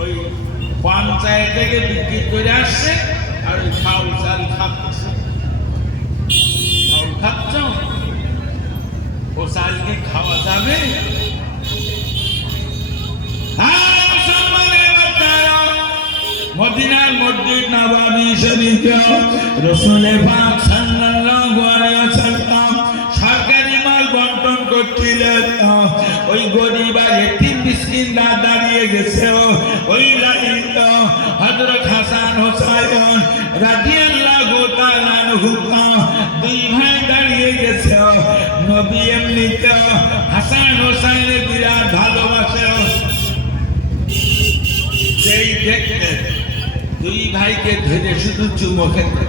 ওই পঞ্চায়েত থেকে বিক্রি করে আসছে আর ওই খাউল চাল খাচ্ছে। খাউল খাচ্ছ, ও চালকে খাওয়া যাবে? মদিনার মসজিদ নববী শরীফে রাসূল পাক সাল্লাল্লাহু আলাইহি ওয়াসাল্লাম সরকারি মাল বন্টন করছিলেন। ওই গরিব আর এতিম মিসকিনরা দাঁড়িয়ে গেছে ওই লাইনে। হযরত হাসান হোসেন রাদিয়াল্লাহু তাআলা আনহু দুই ভাই দাঁড়িয়ে গেছে। নবী এমনিতে হাসান হোসেনের বিরাট ভালোবাসে। সেই দেখতে দুই ভাইকে ধরে শুধু চুমো খেতে।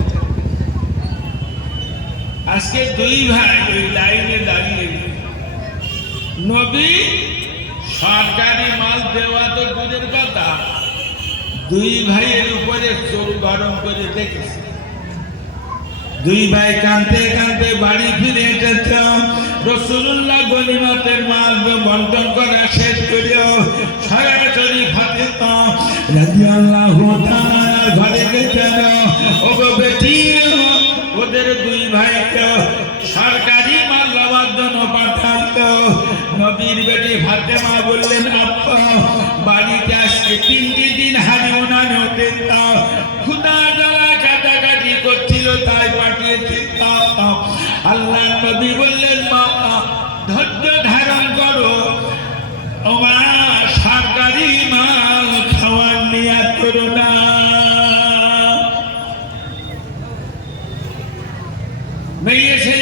আজকে দুই ভাই ওই লাইনে দাঁড়িয়ে, নবী সরকারি মাল দেওয়া তো দূরের কথা, দুই ভাইয়ের উপরে চোখ গরম করে দেখেছে। দুই ভাই কাঁদতে কাঁদতে বাড়ি ফিরে এসেছে। রাসূলুল্লাহ গনিমতের মাল বন্টন করা শেষ করেও সরাসরি ফাতেমা রাদিয়াল্লাহু তাআলার ঘরে গেছেন। ওগো বেটি, ওদের দুই ভাইকে সরকারি মাল লওয়ার জন্য পাঠাতো। নবীর বেটি ফাতেমা বললেন, আব্বা বাড়িতে আজকে 3 দিন হাড়ি উনান হতে খুদা জ্বালা কাটাকাটি করছিল, তাই পাঠিয়েছি। আল্লাহ নবী বললেন, মা ধৈর্য ধারণ করো, আমার সরকারি মাল খাওয়ার নিয়াত করো না। মেয়েছে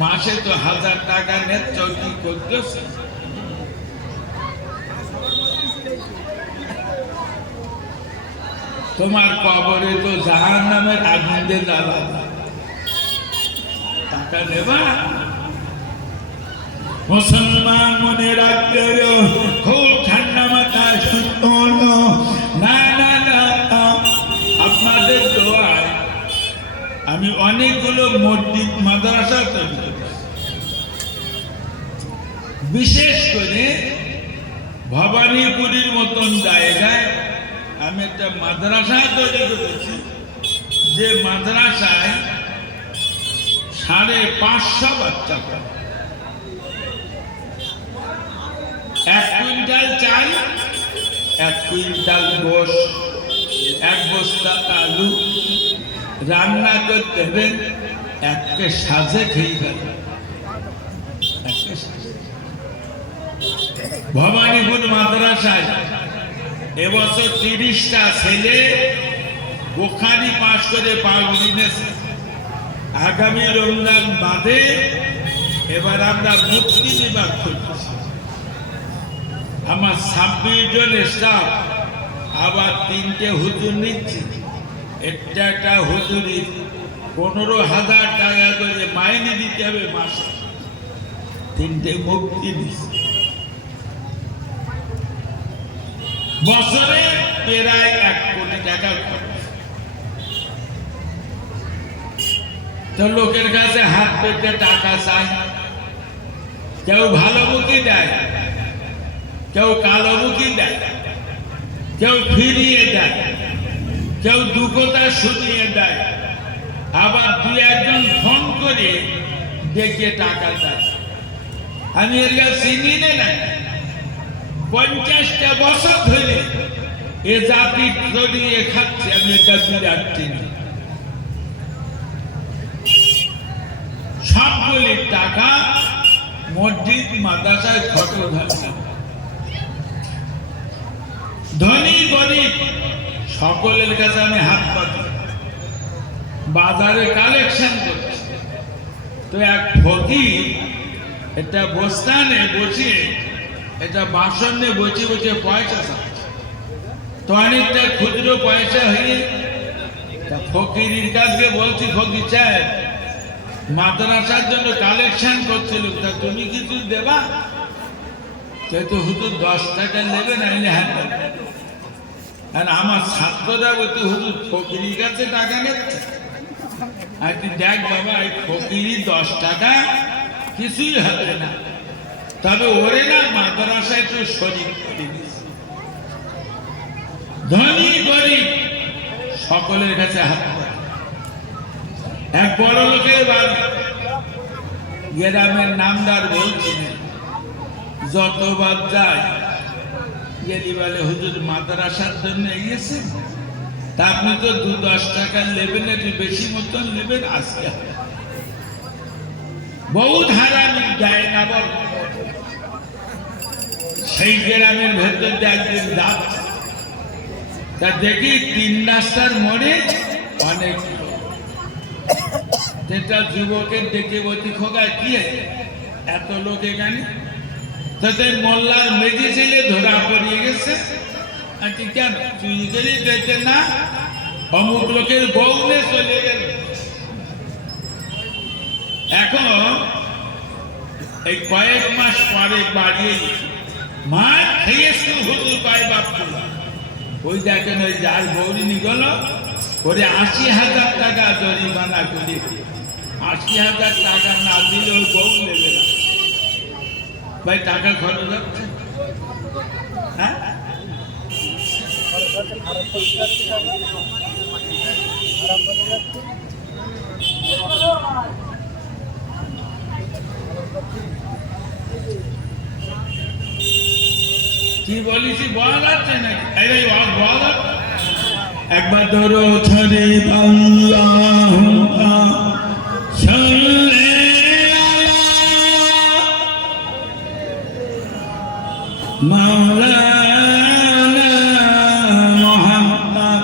মাসে তো 1000 টাকা নেচ্ছ, কি করতেছ? তোমার কবরে তো জাহান্নামের আগুন দিয়ে জ্বালা, টাকা নেবা? মুসলমান মনে রাখতে খুব ঠান্ডা মাথায় সত্য হলো। না না না, আপনাদের দোয়ায় আমি অনেকগুলো মসজিদ মাদ্রাসা তৈরি করেছি। বিশেষ করে ভবানীপুরীর মতন জায়গায় আমি একটা মাদ্রাসা তৈরি করেছি, যে মাদ্রাসায় 550 বাচ্চা পড়ে। 1 কুইন্টাল চাল, 1 কুইন্টাল গোশ, 1 বস্তা আলু রান্না করতে হবে, একে সাজে খেয়ে যাবে। ভবানীপুর মাদ্রাসায় এবছর 30টা ছেলে বুখারী পাশ করে পাগড়ি নিয়েছে। আগামী রমজান বাদে এবার আমরা মুক্তি বিভাগ করতেছি। আমার 26 জন স্টাফ, আবার 3টে হুজুর নিচ্ছি। একটা হুজুরির 15,000 টাকা করে মাইনে দিতে হবে মাসে। 3টে মুক্তি দিচ্ছে। বছরে প্রায় 1 কোটি টাকা খরচ। তো লোকের কাছে হাত পেতে টাকা চায়, কেউ ভালো মুখী দেয়, কেউ কালো মুখী দেয়, কেউ ফিরিয়ে দেয়, কেউ 2 কথা শুনিয়ে দেয়, আবার 2-1 ফোন করে ডেকে টাকা দেয়। আমি এর কাছে চিনি না, 50টা বছর ধরে এ জাতি জড়িয়ে খাচ্ছে। আমি এটা বিরাট চিনি। সবগুলি টাকা মসজিদ মাদ্রাসায় খরচ হচ্ছে। ধনী গরিব সকলের কাছে আমি হাত পাতি, বাজারে কালেকশন করছি। তো এক ফকির এটা বস্তানে বসিয়ে, এটা বাসনে বসে বসে পয়সা চাচ্ছে। তো অনেকটা খুচরো পয়সা হয়ে ফকিরের কাছে বলছি, ফকির সাহেব মাদ্রাসার জন্য কালেকশন করছিল, তা তুমি কিছু দেবা? তো হুজুর 10 টাকা নেবে, না এলে হ্যাঁ। আর আমার ছাত্ররা বলতে হুজুর ফকিরের কাছে টাকা নিচ্ছে। আর তুই দেখ বাবা, এই ফকিরি 10 টাকা কিছুই হবে না, তবে ওরে না মাদ্রাসায় একটু শরীর করে দিচ্ছে। ধনী গরিব সকলের কাছে হাত পাতে। এক বড় লোকের বাড়ি, গ্রামের নামদার বলছি যতবার যায় গেলি বলে হুজুর মাদ্রাসার জন্য গিয়েছেন, তা আপনি তো 2-10 টাকা নেবেন, একটু বেশি মতন নেবেন আজকে। বহুত হারামি যায় না বল। সেই গ্রামের ভেতর দিয়ে একদিন যাচ্ছে, তা দেখি 3 রাস্তার মোড়ে অনেক যেটা যুবকের ডেকে বলছি খোকা কি এত লোক এখানে? তাদের মোল্লার মেজি ছেলে ধরা পড়িয়ে গেছে। আচ্ছা কেন চুরি করে দেখে না, অমুক লোকের বউনে চলে গেল। এখন এই কয়েক মাস পরে বাড়িয়ে মার খেয়েছে হুজুর পায় বাপ। ওই দেখেন ওই যার বৌরি নিগল ওরে 80,000 টাকা জরিমানা করে, 80,000 টাকা না দিলে ওই বউ নেবে না। ভাই টাকা খরচ হচ্ছে, হ্যাঁ কি বলিছি বলা যাচ্ছে নাকি? এই বল একবার ধরো ছড়ে আল্লাহুম্মা সাল্লি আলা মাওলানা মুহাম্মদ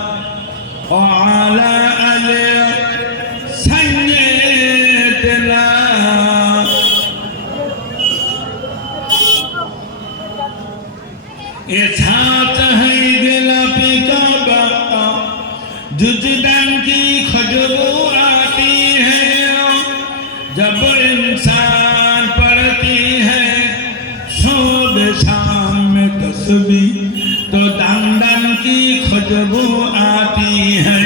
ওয়া আলা আলি সাইয়্যিদিনা। ये छात है गुलाबी का बाता, जुजदान की खुशबू आती है जब इंसान पढ़ती है सुबह शाम में तस्बीह, तो दान की खुशबू आती है।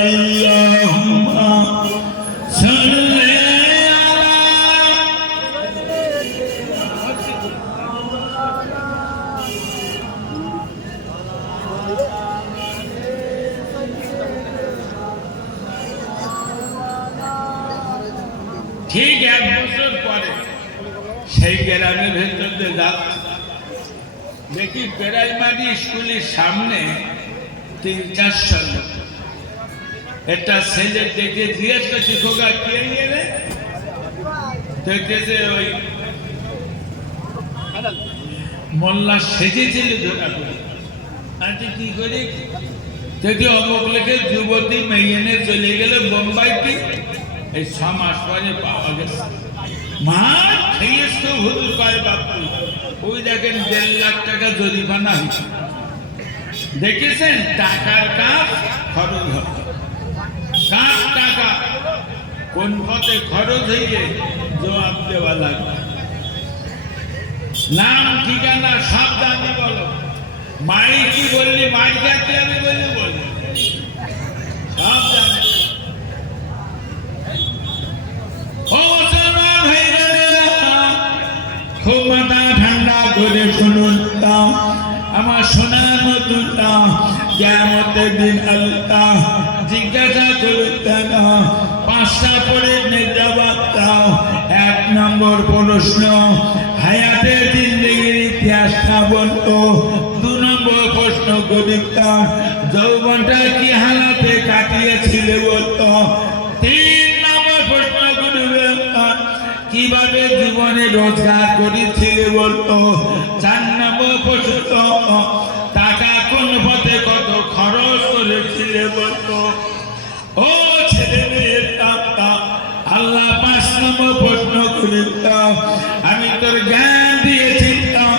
अल्लाहुम्मा सल्ली ঠিক 1 বছর পরে সেই গ্রামের ভেতর দিয়ে যাচ্ছে, দেখি প্রাইমারি স্কুলের সামনে 3-4 লোক। একটা ছেলে দেখে জিজ্ঞেস করছি খোকা কে রে? দেখেছে ওই মোল্লা সেজেছিল ধরা করে। আচ্ছা কি করি? যদি অমুক লেখে যুবতী মেয়েনে চলে গেলে বোম্বাইতে, এই 6 মাস পরে পাওয়া গেছে। মা খেয়েছে হুজুর পায় বাপু। ওই দেখেন 1.5 লাখ টাকা জরিমানা হয়েছে। দেখেছেন টাকার কাজ খরচ হয়, কার টাকা কোন পথে খরচ হয়ে জবাব দেওয়া লাগবে। নাম ঠিকানা সাবধানে বলো। মাই কি বললি মাই যাতে আমি বলি বলি সব জানে। খুব মাথা ঠান্ডা করে শুনুন আমার সোনার মতুটা, কিয়ামতের দিন আল্লাহ জিজ্ঞাসা করতেন 5টা প্রশ্নের জবাব দাও। 1 নম্বর প্রশ্ন হায়াতের জিন্দেগির ইতিহাসটা বলতো। 2 নম্বর প্রশ্ন কবিতা যৌবনটা কি হালাতে কাটিয়েছিলে বলতো। 3 নম্বর প্রশ্ন করবে কিভাবে জীবনে রোজগার করেছিলে বলতো। 4 নম্বর প্রশ্ন টাকা কোন পথে কত খরচ করেছিলে বলতো। ও ছেলে মেয়ের আল্লাহ 5 নম্বর প্রশ্ন করিতাম আমি তোর জ্ঞান দিয়েছিলাম,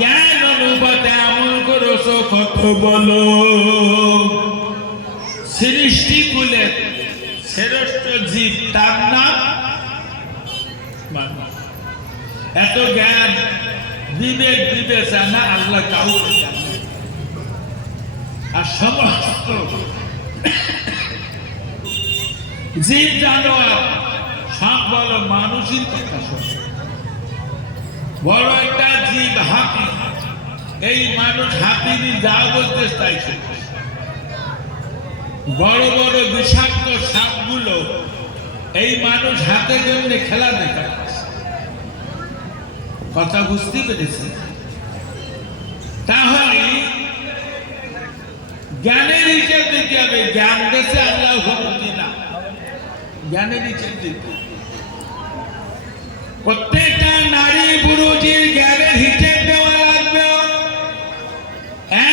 জ্ঞান অনুপাতে আমল করছ কত বলো। সৃষ্টিকুলের শ্রেষ্ঠ জীব তার নাম মানুষ। এত জ্ঞান বিবেক বিবেচনা আল্লাহ কাউকে জানে। আর সমস্ত জীব জানোয়ার সব বলো মানুষের কথা শোনে। বড় একটা জীব হাতি, এই মানুষ হাতি দিয়ে যা বলতে চাইছে, বড় বড় বিষাক্ত সাপগুলো এই মানুষ হাতের জন্য খেলা দেখা। কথা বুঝতে পেরেছে? তাহলে জ্ঞানের হিসেব দিতে হবে। জ্ঞান দেশে আল্লাহ ভক্তি না, জ্ঞানের হিসেব দিতে। প্রত্যেকটা নারী পুরুষের জ্ঞানের হিসেব দেওয়া লাগবে।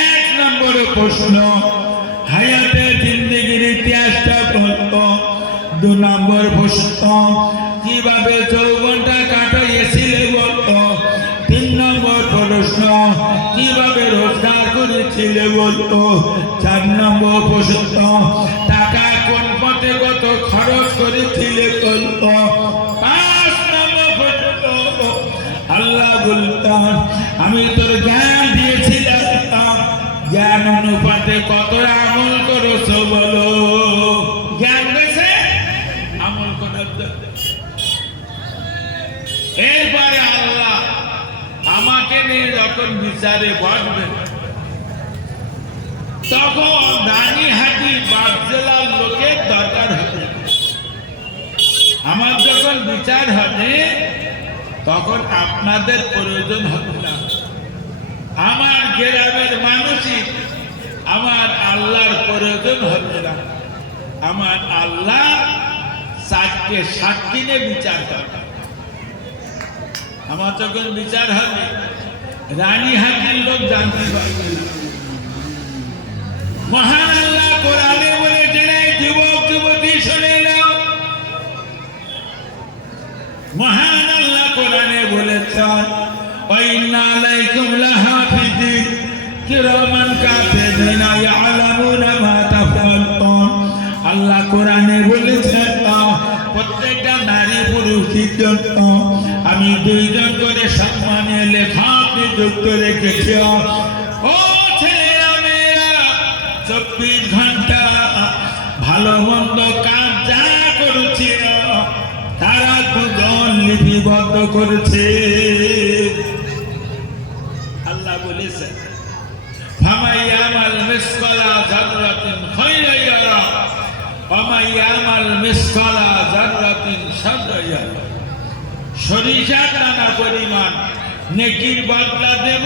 এক নম্বরে প্রশ্ন, হায়াতে জিন্দেগির ইতিহাসটা বলত। 2 নম্বর প্রশ্ন, কিভাবে যৌবনটা কাটাইয়েছিলে বলত। 3 নম্বর প্রশ্ন, কিভাবে রোজগার করেছিলে বলত। 4 নম্বর প্রশ্ন, টাকা কোন পথে কত খরচ করেছিলে বলত। 5 নম্বর প্রশ্ন, আল্লাহ বলতাম আমি তোর জ্ঞান দিয়েছিলাম, জ্ঞান অনুপাতে কত আমল করেছো বলো। জ্ঞান দেশে আমল করার। এরপরে আল্লাহ আমাকে নিয়ে যখন বিচারে বসবেন, তখন রানীহাটি বাদ জেলার লোকের দরকার হবে। আমার যখন বিচার হবে তখন আপনাদের প্রয়োজন হবে না। আমার গ্রামের মানুষই আমার আল্লাহর প্রয়োজন হবে না। আমার আল্লাহ 4-7 দিনে বিচার করবে। আমার যখন বিচার হবে রানীহাটির লোক জানতে পারবে না। মহান আল্লাহ কোরআনে বলেছেন, যুবক যুবতী শুনে নাও। মহান আল্লাহ কোরআনে বলেছেন, ওয়াইন্না আলাইকুম লাহাফিজিন কিরামান কাতিবিনা ইয়ালামুনা মা তাফআলুন। আল্লাহ কোরআনে বলেছেন, প্রত্যেকটা নারী পুরুষের জন্য আমি 2 জন করে সম্মানের লেখক নিযুক্ত রেখেছি। ও ছেলেরা মেয়েরা, 24 ঘন্টা ভালো মন্দ কাজ যা করেছি তারা 2 জন লিপিবদ্ধ করেছে। আল্লাহ বলেছেন, ফামাইয়ামাল মিসকালা যাররাতিন খায়রান ইয়ারা ওয়া মাইয়ামাল মিসকালা যাররাতিন শাররান ইয়ারা। সরিষার দানা পরিমাণ নেকির বদলা দেব,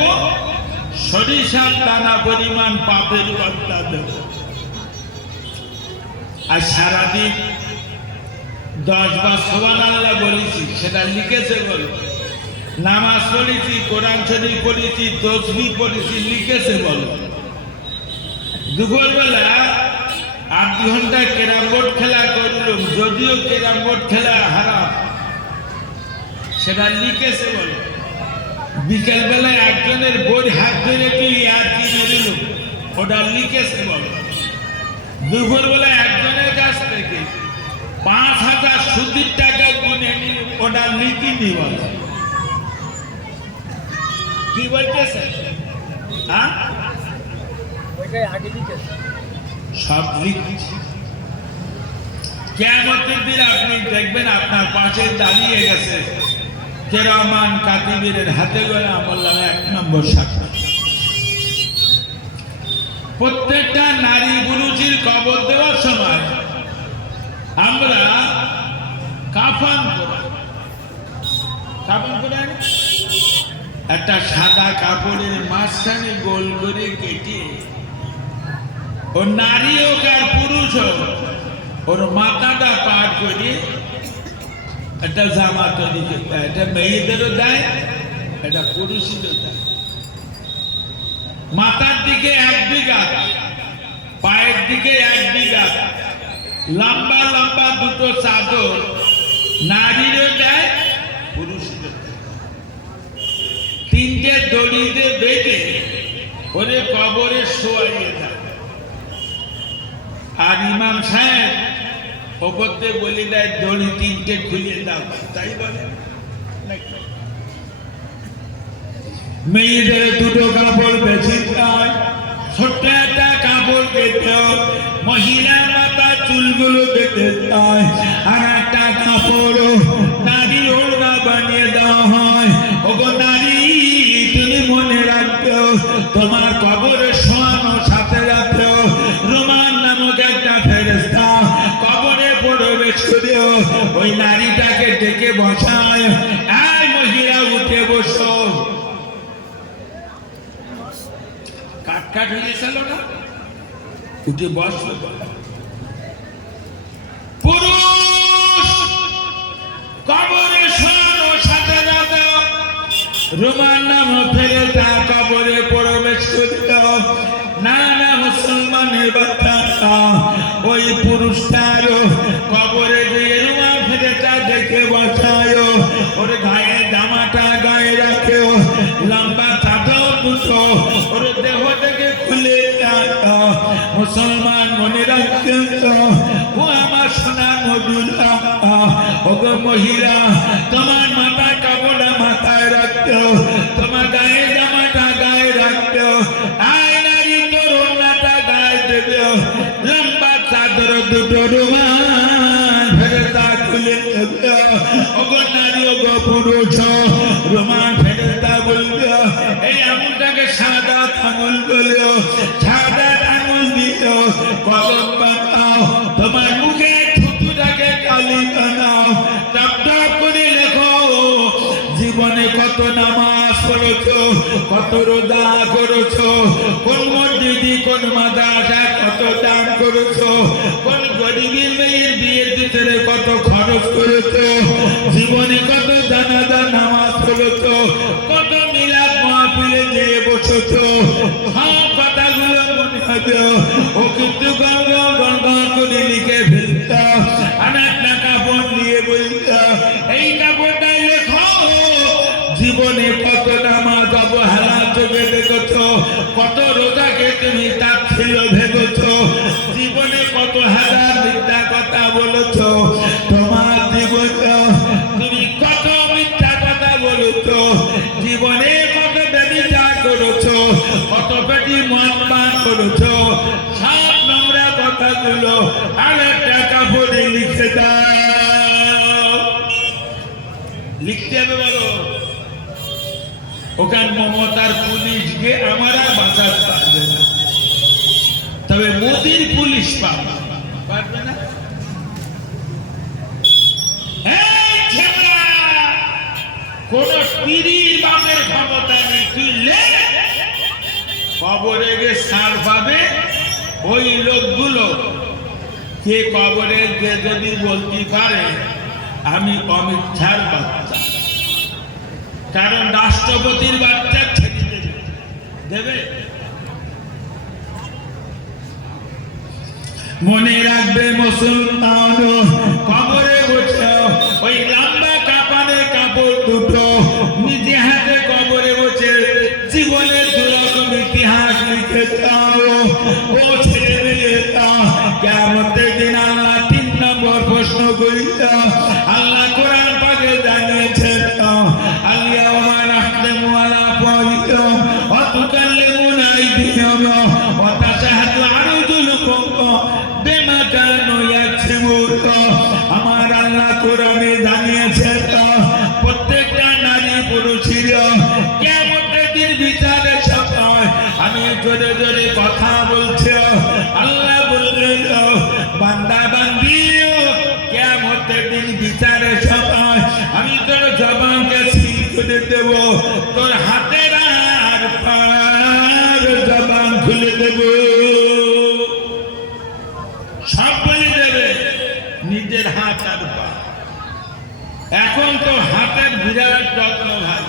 সরিষার দানা পরিমাণ পাপের বদলা দেব। আর সারাদিন 10 বার সুবহানাল্লাহ বলেছি, সেটা লিখেছে বলো। নামাজ পড়েছি, কোরআন শরীফ পড়েছি, তসবিহ পড়েছি, লিখেছে বলো। দুপুরবেলা 8 ঘন্টা ক্যারাম বোর্ড খেলা করলাম, যদিও ক্যারাম বোর্ড খেলা হারাম, সেটা লিখেছে বলো। বিকেল বেলায় একজনের বই হাত ধরে তুই আর কি মেরিল, ওটা লিখেছে বলো। দুপুর বেলায় একজনের কাছ থেকে 5,000 সুদের টাকা গুনে নিল, ওটা লিখিনি বলো। কি বলতেছে? হ্যাঁ, সব লিখছি। কিয়ামতের দিন আপনি দেখবেন আপনার পাশে দাঁড়িয়ে গেছে কিরামান কাতিবিনের হাতে করে আমলনামা 1 নম্বর সাক্ষী। প্রত্যেকটা নারী পুরুষের কবর দেওয়ার সময় আমরা কাফন করে একটা সাদা কাপড়ের মাঝখানে গোল করে কেটে, ও নারী হোক আর পুরুষ হোক, ওর মাথাটা পার করে একটা জামা তৈরি করতে হয়। এটা মেয়েদেরও দেয়, এটা পুরুষেরও দেয়। মাথার দিকে 1 বিঘা, পায়ের দিকে 1 বিঘা, লম্বা লম্বা 2টো চাদর নারীরও দেয়, পুরুষেরও দেয়। 3টে দড়িতে বেঁধে ওরে কবরে শোয়াইয়ে দেয়। আর ইমাম সাহেব ওপরতে বলে দেয়, দড়ি 3টে খুলে দাও, তাই বলে। মেয়েদের 2টো কাপড় বেশি চায়, ছোট্ট একটা কাপড় বেঁধে মহিলার মাথা চুলগুলো বেঁধে দেয়, আর একটা কাপড় নারী ওড়না বানিয়ে দেওয়া হয়। ওগো নারী, তুমি মনে রাখবে তোমার কবরে শোয়ানো সাথে সাথে রোমান নামক একটা ফেরেশতা কবরে প্রবেশ করে ওই নারীটাকে ডেকে বসায়, এই মহিলা উঠে বসো। কাট হয়েছিল না, উঠে বসো। পুরুষ কবরে শোয়ানো সাথে সাথে রোমান নাম ফেরেশতা কবরে প্রবেশ করল। না না মুসলমানের বাচ্চা, ওই পুরুষটার কবরে গিয়ে রোমান ফেরেশতা দেখে বসায়, ওর গায়ে জামাটা গায়ে রাখে, লম্বা চাদর দুটো ওর দেহ থেকে খুলে মুসলমান মনে রাখছে, ও আমার সোনা নবীরা, ওগো মহিলা তোমার মাথায় কাপড়টা মাথায় রাখতো, তোমার গায়ে জামাটা গায়ে রাখতো, আয় নারী তোর ওড়নাটা গায়ে দেবে, লম্বা চাদর দুটো রোমান ফেরেশতা খুলে দেবে। ওগো নারী ওগো পুরুষ, রোমান ফেরেশতা বলবে, এই আঙুলটাকে সাদা আঙুল বলো, সাদা আঙুল দিল কলম বানাও, তোমার মুখে থুতুটাকে কালি বানাও, টপ টপ করে লেখো জীবনে কত নামাজ পড়েছো, কত রোজা করেছো, কোন মসজিদে কোন মাদ্রাসায় কত দান করেছো, কোন গরিবের মেয়ের বিয়ের ভিতরে কত খরচ করেছো, জীবনে কত জানাজা নামাজ পড়েছো, কত মিলাদ মাহফিলে দিয়ে বসেছো, সব কথাগুলো মনে হবে। ও কিন্তু গড়গড় করে লিখে ফেলতো, আর একটা কাপড় নিয়ে বলতো, এই কাপড়টাই লেখো জীবনে কত নামাজ অবহেলা চোখে দেখেছো, কত রোজাকে তুমি তাচ্ছিল্য ভেবেছো, জীবনে কত হাজার মিথ্যা কথা বলেছো, তোমার জীবনে তুমি কত মিথ্যা কথা বলেছো, জীবনে কত ব্যভিচার করেছো, কত পেটি মদ পান করেছো, সব নোংরা কথাগুলো আর একটা কাপড়ে লিখে দাও। লিখতে হবে বলো, ওখান মমতার পুলিশকে আমার আর বাঁচাতে পারবে না, তবে মোদির পুলিশ পারবে না। কোন পীরির বাপের ক্ষমতা নেই, তুই লে কবরে গিয়ে ছাড় পাবে ওই লোকগুলো। কে কবরে যে যদি বলতে পারে আমি অমিত শাহর বাচ্চা, কারণ রাষ্ট্রপতির বাচ্চা ছেড়ে দেবে। মনে রাখবে মুসলমান, কবরে বসে ওই লম্বা কাপড়ে কাপড় দুটো নিজে হাতে কবরে বসে জীবনের দুরকম ইতিহাস লিখে দাও। ও ছেড়ে মেয়েটা কিয়ামতের দিন আল্লাহ 3 নম্বর প্রশ্ন করিয়া আল্লাহ কোরআন পাকে জানিয়েছেন, আল-ইয়াওমা নাখতিমু আলা আফওয়াহিহিম ওয়া তুকাল্লিমুনা আইদিহিম ওয়া তাশহাদু আরজুলুহুম বিমা কানু ইয়াকসিবুন। আমার আল্লাহ কোরআনে জানিয়েছেন প্রত্যেকটা নারী পুরুষের কিয়ামতের দিন বিচারের সময় আমি জোরে জোরে কথা বলছি, আল্লাহ বললেন বান্দা বান্দি কিয়ামতের দিন বিচারের সময় আমি তোর জবানকে সিল করে দেব, তোর হাতের আর পার জবান খুলে দেব, সব বলে দেবে নিজের হাত আর পা। এখন তো হাতের বিরাট যত্ন ভাই,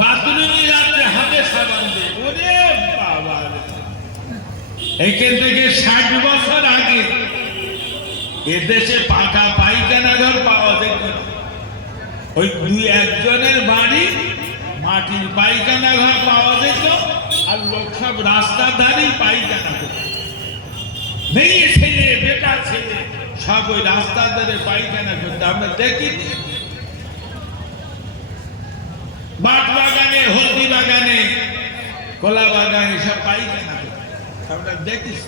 বাথরুমে যাচ্ছে হাতে সাবান দিয়ে, ওরে বাবা। এইখান থেকে 60 বছর আগে এদেশে পাকা পায়খানা ঘর পাওয়া যেত না, ওই 2-1 জনের বাড়ি মাটির পায়খানা ঘর পাওয়া যেত, আর লোক সব রাস্তার ধারে পায়খানা করত। মেয়ে ছেলে বেটা ছেলে সব ওই রাস্তার ধারে পায়খানা করতে আমরা দেখিনি। বাট বাগানে, হলদি বাগানে, কলা বাগানে সব পায়খানা করতে আমরা দেখিস।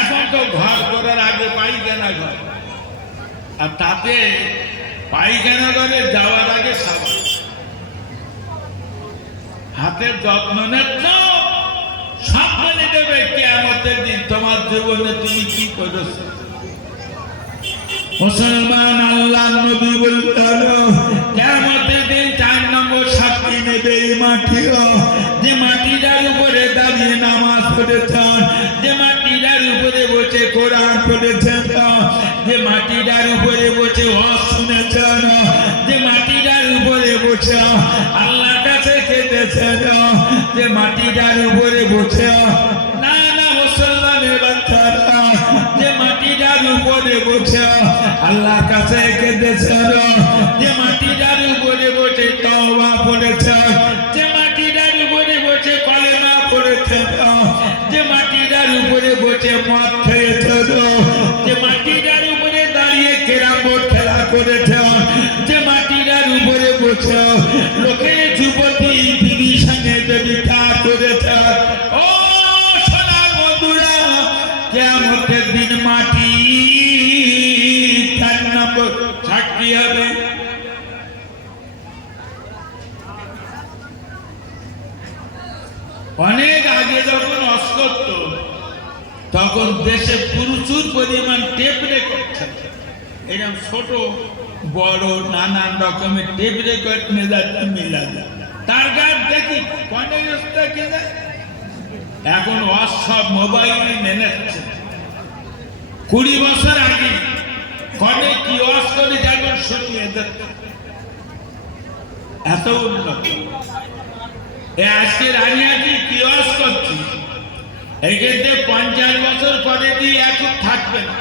এখন তো ঘর করার আগে পায়খানা ঘর, আর তাতে পায়খানা ঘরে যাওয়ার আগে সাবান। হাতের যত্ন নেচ্ছ, সব বলে দেবে কিয়ামতের দিন তোমার জীবনে তুমি কি করেছো। মুসলমান, আল্লাহ নবী বলতেন কিয়ামতের দিন 4 নম্বর সাক্ষী নেবে এই মাটিও, যে মাটিটার উপরে দাঁড়িয়ে নামাজ পড়েছেন, যে মাটিটার উপরে বসে কোরআন পড়েছেন, যে মাটিটার উপরে বসে ওয়াজ শুনেছেন, যে মাটিটার উপরে বসে আল্লাহর কাছে কেঁদেছেন, যে মাটিটার উপরে বসে না না মুসলমানের বাচ্চারা, যে মাটিটার উপরে বসে আল্লাহর কাছে কেঁদেছেন, যে মাটিটার উপরে বসে তওবা পড়েছেন, যে মাটিটার উপরে বসে কলেমা পড়েছেন, যে মাটিটার উপরে বসে মদ খেয়েছেন, যে মাটিটার উপরে দাঁড়িয়ে ক্যারাম বোর্ড খেলা করেছেন, যে মাটিটার উপরে বসে লোকের যুবতী বিবির সঙ্গে ব্যভিচার করেছেন। ও সোনার বন্ধুরা, কিয়ামতের দিন মাটি 4 নম্বর সাক্ষী হবে। অনেক আগে যখন ওয়াজ করত তখন দেশে প্রচুর পরিমাণ টেপ রেকর্ড থাকে, এরকম ছোট বড় নানান রকমের টেপ রেকর্ড মেজাজটা মিলা যায়। তার গাছ দেখি কনে রাস্তা কিনা এখন ওয়াজ সব মোবাইলে নেনেছে। 20 বছর আগে কনে কি ওয়াজ করে যাবেন শুনিয়ে দিত, এত উন্নত। আজকে রানিয়াটি কি ওয়াজ করছি, এই ক্ষেত্রে 50 বছর পরে দিয়ে এখন থাকবে না,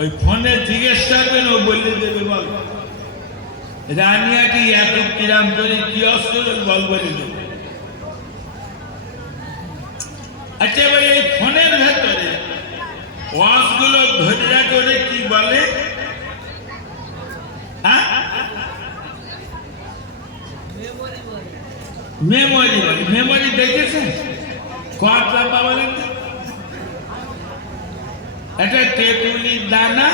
ওই ফোনে জিজ্ঞেস করবেন, ও বলে দেবে বল রানিয়াটি এত কিরাম করে কি ওয়াজ করে বল বলে দেবে। আচ্ছা ভাই, এই ফোনের ভেতরে ওয়াজগুলো ধৈর্য করে কি বলে, মেমোরি বলে। মেমোরি দেখেছেন কত লম্বা বলেন? এটা তেঁতুলির দানা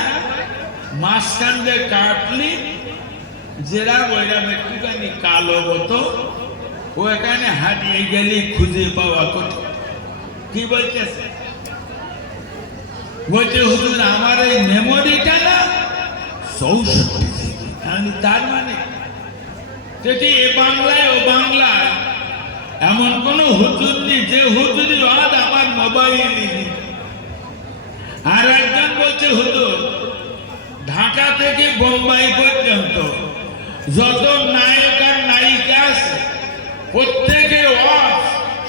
মাঝখান দিয়ে কাটলি, যেরা ওইরাম একটুখানি কালো মতো, ও এখানে হারিয়ে গেলে খুঁজে পাওয়া কঠিন। কি বলতেছে? বলছে হুজুর আমার এই মেমোরিটা না 64 জিবি। আমি তার মানে যদি এ বাংলায় ও বাংলায় এমন কোন হুজুর নেই যে হুজুরি ওয়াজ আমার মোবাইলে নেই। আর একজন বলছে হুজুর ঢাকা থেকে বোম্বাই পর্যন্ত যত নায়ক আর নায়িকা আছে প্রত্যেকের ওয়াজ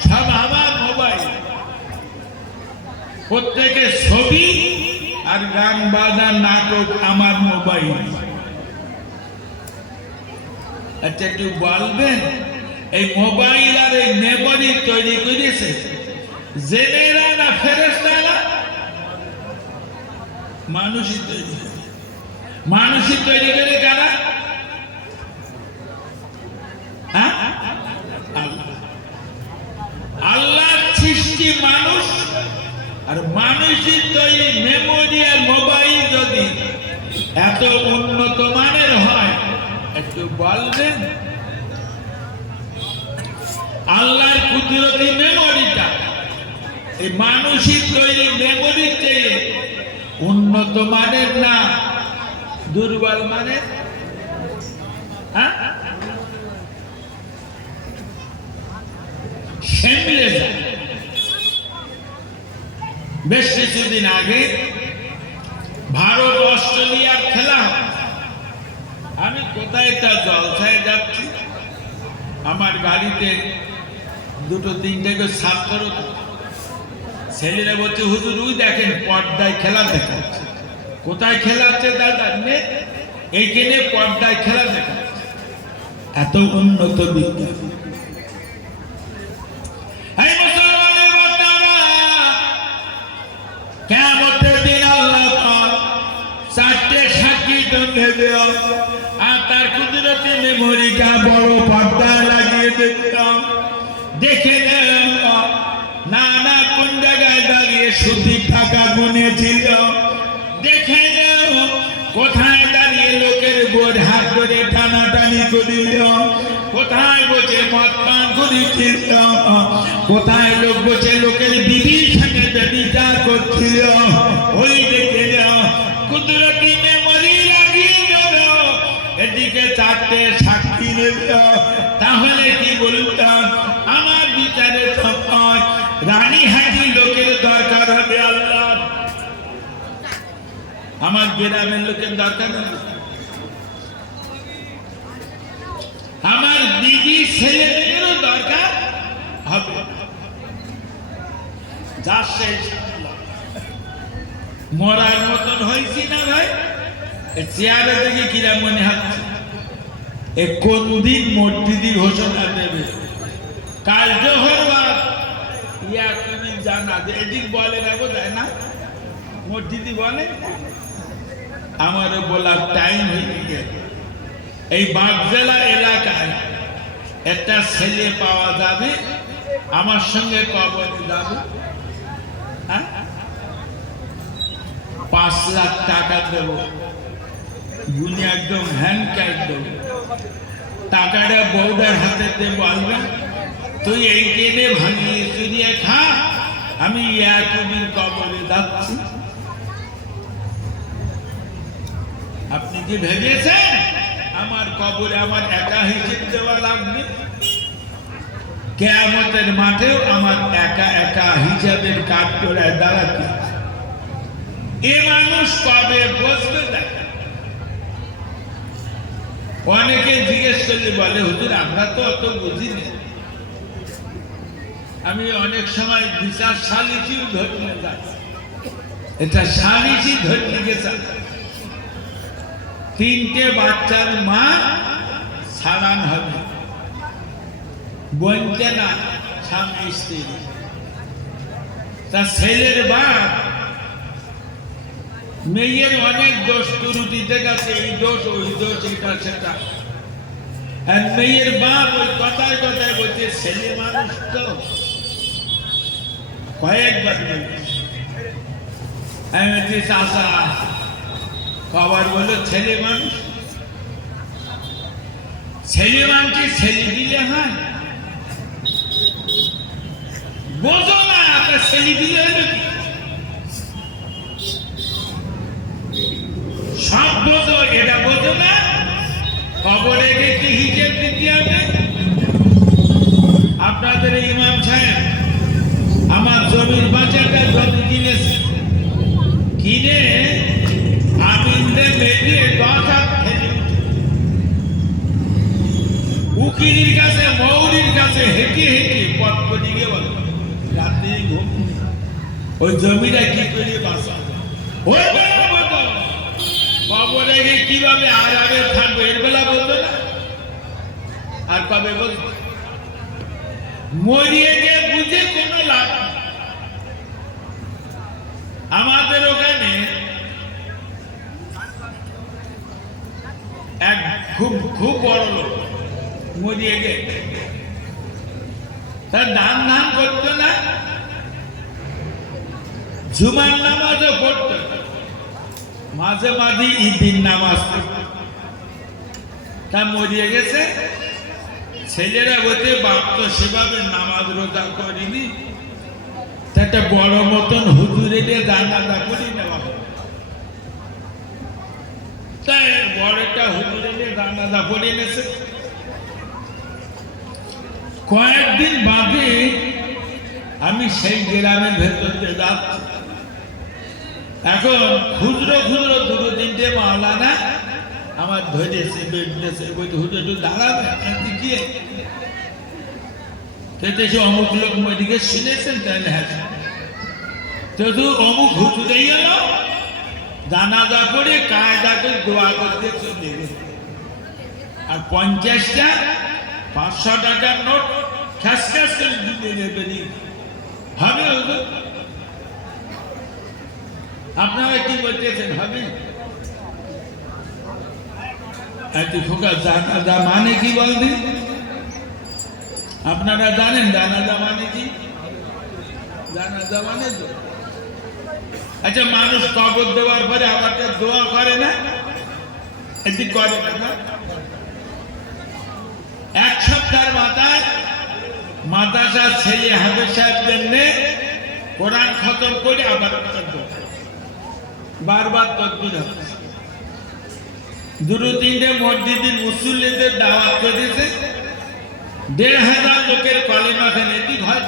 সব আমার মোবাইল, প্রত্যেকের ছবি আর গান বাজার নাটক আমার মোবাইল। আচ্ছা একটু বলবেন এই মোবাইল আর এই মেমোরি তৈরি করেছে জেনেরা না ফেরেশতারা? মানুষই তৈরি করে। মানুষই তৈরি করে কারা? আল্লাহর সৃষ্টি মানুষ, আর মানুষই তৈরি মেমোরি আর মোবাইল যদি এত উন্নত মানের হয় একটু বলবেন আল্লাহর কুদরতি মেমোরিটা এই মানুষই তৈরি মেমোরির চেয়ে উন্নত মানের না দুর্বল মানের? বেশ কিছুদিন আগে ভারত অস্ট্রেলিয়ার খেলা, আমি কোথায় একটা জলসায় যাচ্ছি, আমার গাড়িতে 2-3টে ছাত্র, ছেলেরা বলছে হুজুর ওই দেখেন পর্দায় খেলা দেখাচ্ছে। কোথায় খেলাচ্ছে দাদা? এইখানে পর্দায় খেলা দেখাচ্ছে। এত উন্নত বিজ্ঞান। কিয়ামতের দিন আল্লাহ পাক 4টে সাক্ষী নেবে, আর তার কুদরতি মেমোরিটা বড় পর্দায় লাগিয়ে দেখতাম। দেখে না না কোন জায়গায় দাঁড়িয়ে সুদীর টাকা গুনেছিল, দেখে কোথায় দাঁড়িয়ে লোকের বোধ হাত করে টানাটানি করিল, কোথায় বসে মদ পান করেছিল, কোথায় লোক বসে লোকের বিবির সঙ্গে ব্যভিচার করছিল, ওই দেখে কুদরতি মেমোরি লাগিয়ে গেল। এদিকে চারটে সাক্ষী নেব, তাহলে কি বলতাম আমার বিচারের সময় রানীহাটি লোকের দরকার হবে আল্লাহ, আমার গ্রামের লোকের দরকার হবে, আমার দিদি ছেলেদেরও দরকার হবে। যার শেষ মরার মতন হয়েছি না ভাই, চেয়ারে দেখে কিরা মনে হচ্ছে এ কোন দিন মসজিদি ঘোষণা দেবে, কাল জোহর ইয়া তুমি জানা এদিক বলে না বোঝায় না, মসজিদি বলে আমারও বলার টাইম হয়ে গেছে। এই বাগজেলা এলাকায় একটা ছেলে পাওয়া যাবে, আমার সঙ্গে কবরে যাবে, 5 লাখ টাকা দেব, গুনি একদম হ্যান্ড ক্যাশ দেব, টাকাটা বউদার হাতে দিয়ে বলবেন তুই এই টেনে ভাঙিয়ে চুরিয়ে খা, আমি ইয়াকুবির কবরে যাচ্ছি। আপনি কি ভেবেছেন আমার কবরে আমার একা হিসেব দেওয়া লাগবে? কিয়ামতের মাঠেও আমার একা একা হিসাবের কাঠ করে দাঁড়াতে, এ মানুষ কবে বসবে দেখা। অনেকে জিজ্ঞেস করলে বলে হুজুর আমরা তো অত বুঝি না। আমি অনেক সময় বিচার সালিসিও ধরে যাই, এটা সালিসি ধরে গেছে। 3টে বাচ্চার মা ছাড়ান হবে, বনতে না স্বামী স্ত্রী, তার ছেলের বাপ মেয়ের অনেক দোষ ত্রুটি দেখাচ্ছে, এই দোষ ওই দোষ এটা সেটা, আর মেয়ের বাপ ওই কথায় কথায় বলছে ছেলে মানুষ তো, কয়েকবার বলছে। আমি বলছি চাষা কবার বললো ছেলে মানুষ, ছেলে মানুষকে ছেলে দিলে হয়, বোঝো না আপনার ছেলে দিলে হলো কি, সব বোঝো এটা বোঝো না, কবরে কি হিসেব দিতে হবে। আপনাদের ইমাম সাহেব আমার জমির পাশে একটা জমি কিনেছে, কিনে আমিনদের বেরিয়ে 10 হাত ফেলে উকিলের কাছে মৌরির কাছে হেঁটে হেঁটে পথ করে গিয়ে বলে রাত্রি ঘুম, ওই জমিটা কি করে বাঁচা, ওই বেলা বলতো কবরে গিয়ে কিভাবে আর আগে থাকবে, এর বেলা বলতো না, আর কবে বলতো মরিয়ে গিয়ে বুঝে কোনো লাভ। আমাদের ওখানে এক খুব খুব বড় লোক মরিয়ে গে, তার দান ধান করতো না, জুমার নামাজও পড়তো, মাঝে মাঝে ঈদের নামাজ পড়তো। তা মরিয়ে গেছে, ছেলেরা বলতে বাপ তো সেভাবে নামাজ রোজা করিনি, একটা বড় মতন হুজুরে দিয়ে জানাজা করে নেওয়া হবে, তাই বড় একটা হুজুরে দিয়ে জানাজা করে এনেছে। কয়েকদিন বাদে আমি সেই গ্রামের ভেতর দিয়ে যাচ্ছি, এখন খুচরো খুচরো 2-3টে মাওলানা আমার ধরেছে বেঁধেছে, বলতে হুজুর একটু দাঁড়াবে গিয়ে সে অমুক লোক মদিকে শুনেছেন, তাহলে হ্যাঁ শুধু অমুক হুজুরেই গেল জানাজা করে কায়দা করে দোয়া করতে চলে গেল, আর 50টা 500 টাকার নোট খ্যাস খ্যাস করে দিতে বেরিয়ে হবে। হুজুর আপনারা কি বলতেছেন হবে? খোকা জানাজা মানে কি বলবি? আপনারা জানেন জানাজা মানে কি? জানাজা মানে আচ্ছা, মানুষ কবর দেওয়ার পরে আমাকে দোয়া করে না, এদিক করে না। 1 সপ্তাহের মাথায় মাদ্রাসার ছেলে হাফেজ সাহেবদের নিয়ে কোরআন খতম করে আবার বারবার তকবীর হচ্ছে। দুটো তিনটে মসজিদের মুসল্লিদের দাওয়াত করেছে, ১,৫০০ লোকের কলেমা খানে কি হয়,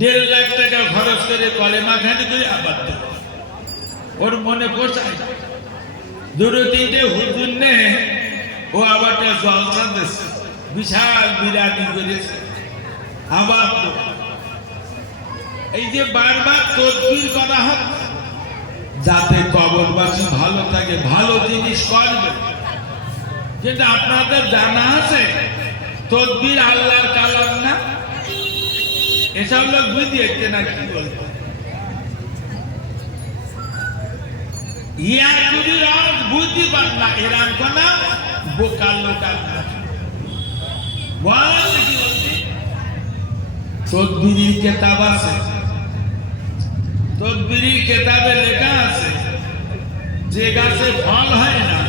১.৫ লাখ টাকা খরচ করে কলেমা খানি করে আবার দেবে। ওর মনে পোষায়। দুটো তিনটে হুজুর নে ও আবার জলসা দিচ্ছে, বিশাল বিরাটি করেছে আবার। এই যে বারবার তদবির করা হচ্ছে যাতে কবরবাসী ভালো থাকে, ভালো জিনিস করবে। কিন্তু আপনাদের জানা আছে তদবির আল্লাহর কালাম না? এসব লোক বুঝিয়েছে না কি বলবো। ইয়ার যদি আজ বুঝতে পার না এরাম কোনা বোকাল লোকাল বল কি বলছি। তদবির কিতাব আছে, তদবির কিতাবে লেখা আছে যে গাছে ফল হয় না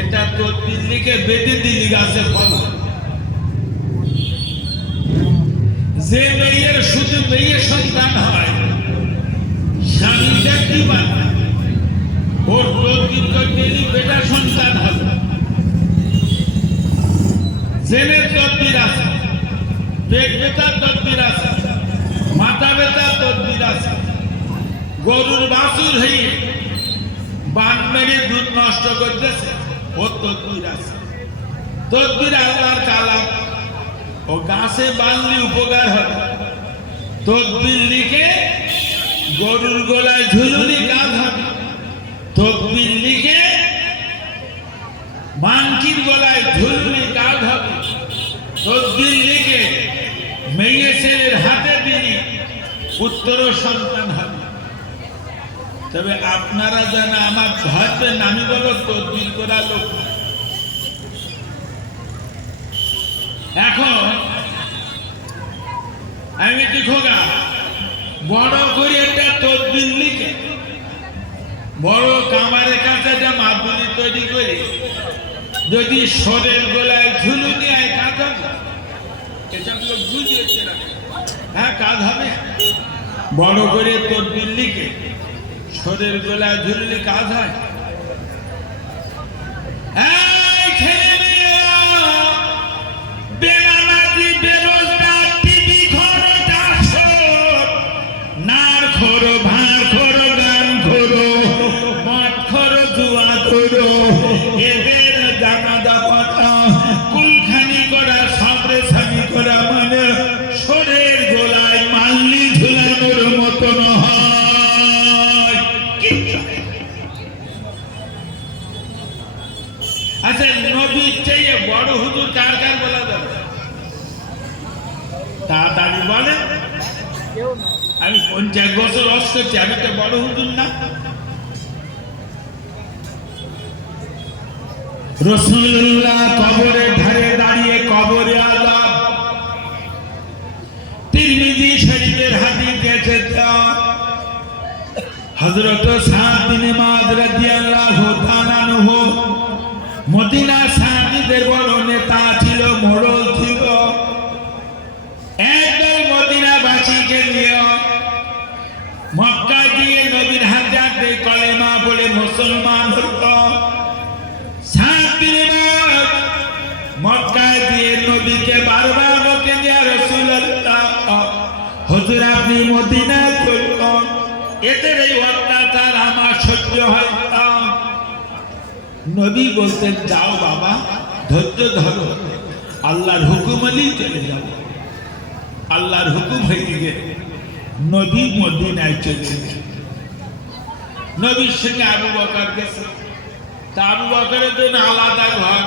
এটা তদবির লিখে বেঁধে দিলি গাছে ফল হয়। যে মেয়ের শুধু মেয়ে সন্তান হয় স্বামী দেখতে পায় না, ওর তদবির করতে বেটা সন্তান হবে। জেনের তদবির আছে, পেট ব্যথার তদবির আছে, মাথা ব্যথার তদবির আছে, গরুর বাছুর হয়ে বান মেরে দুধ নষ্ট করতেছে ওর তদবির আছে। তদবির আল্লাহর কালাম, ও গাছে বাঁধলে উপকার হবে। তদবির লিখে গরুর গলায় ঝুলুনি কাজ হবে, তদবির লিখে মানকির গলায় ঝুলুনি কাজ হবে, তদবির লিখে মেয়ে ছেলের হাতে দিলি পুত্র সন্তান হবে। তবে আপনারা জানা আমার ধরবেন, আমি বলো তদবির করা লোক। এখন আমি দেখোগা বড় করে একটা তদবির লিখে বড় কামারের কাছে একটা মাহফিল তৈরি করে যদি সরের গোলায় ঝুলুনি আয় কাজ হবে। এসব লোক বুঝিয়েছে না, হ্যাঁ কাজ হবে। বড় করে তদবির লিখে সরের গোলায় ঝুললে কাজ হয়। বেনামাজি বেরোজগার টিভি খোর ডাকসর নার খোর ভাঁড় খোর গান খোর মদ খোর জুয়া খোর এদের জানাজা পাতা কুলখানি করা সামরে সামি করা মানে সরের গোলায় মাল্লি ঝুলানোর মতন হয়। আচ্ছা নবীর চেয়ে বড় হুজুর কার কার বলা যাবে? তাড়াতাড়ি বলে। আমি 50 বছর রস করছি, আমি তো বড় হুজুর না? রাসূলুল্লাহ কবরের ধারে দাঁড়িয়ে কবরে আযাব, তিরমিজি শরীফের হাদিস এসেছে হযরত সাদ বিন মুআয রাদিয়াল্লাহু তাআলা আনহু মদিনা সাহাবীদের বড় নেতা ছিল, মোড়ল ছিল। একদল মদিনাবাসীকে নিয়ে মক্কায় গিয়ে নবীর হাতে কলেমা বলে মুসলমান হতো। সাদ বিন মুআয মক্কায় গিয়ে নবীকে বারবার বকে দিয়া রাসূলুল্লাহ হুজুর আপনি মদিনা চলুন, এদের এই অত্যাচার আমার সহ্য হয় না। নবী বলতেন যাও বাবা ধৈর্য ধরো, আল্লাহর হুকুম হলেই চলে যাও। আল্লাহর হুকুম হয়ে গেলে নবী মদিনায় চলে গেলেন। নবীর সঙ্গে আবু বকর গেছে, তা আবু বকরের জন্য আলাদা ঘর,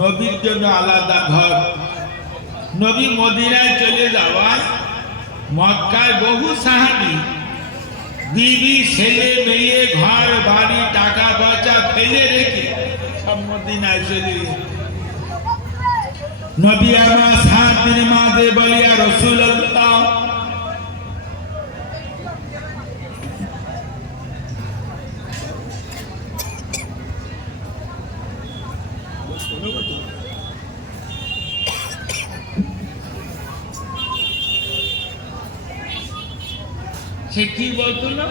নবীর জন্য আলাদা ঘর। নবী মদিনায় চলে যাওয়ায় মক্কায় বহু সাহাবী বিবি ছেলে মেয়ে ঘর বাড়ি টাকা পয়সা ফেলে রেখে সব মদিনায় চলে গেছে। নবী আমার সাদ বিন মুআয বলিয়া রাসূলুল্লাহ সে কি বলতো না